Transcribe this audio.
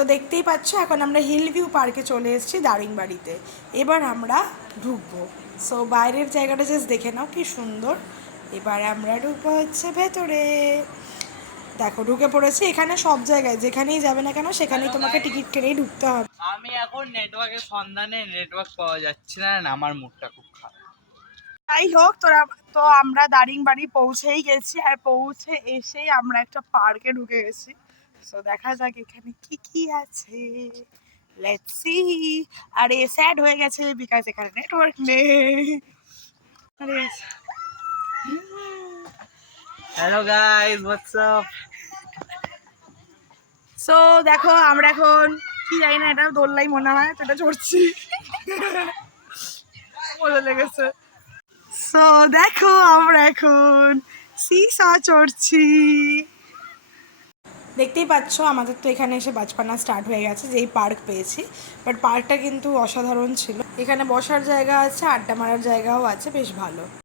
তো দেখতেই পাচ্ছ এখন আমরা হিল ভিউ পার্কে চলে এসেছি দারিংবাড়িতে। এবার আমরা ঢুকবো। সো বাইরের জায়গাটা জাস্ট দেখে নাও কি সুন্দর। এবার আমরা ঢুকবো হচ্ছে ভেতরে। দেখো ঢুকে পড়েছি। এখানে সব জায়গায় যেখানেই যাবে না কেন সেখানেই তোমাকে টিকিট কেটেই ঢুকতে হবে। আমি এখন নেটওয়ার্কের সন্ধানে, নেটওয়ার্ক পাওয়া যাচ্ছে না, আমার মুডটা খুব খারাপ। যাই হোক তো আমরা দারিংবাড়ি পৌঁছেই গেছি, আর পৌঁছে এসেই আমরা একটা পার্কে ঢুকে গেছি। সো দেখা যাক এখানে কি কি আছে। Let's see. আর এ স্যাড হয়ে গেছে বিকজ এখানে নেটওয়ার্ক নেই। Hello guys, what's up? So দেখো আমরা এখন কি জানি না, এটা দোল্লাই মনে হয়, তো এটা চড়ছি। মজা লেগেছে। সো দেখো আমরা এখন সিসা চড়ছি। দেখতেই পাচ্ছ আমাদের তো এখানে এসে বাজপানা স্টার্ট হয়ে গেছে, যেই পার্ক পেয়েছি। বাট পার্কটা কিন্তু অসাধারণ ছিল। এখানে বসার জায়গা আছে, আড্ডা মারার জায়গাও আছে, বেশ ভালো।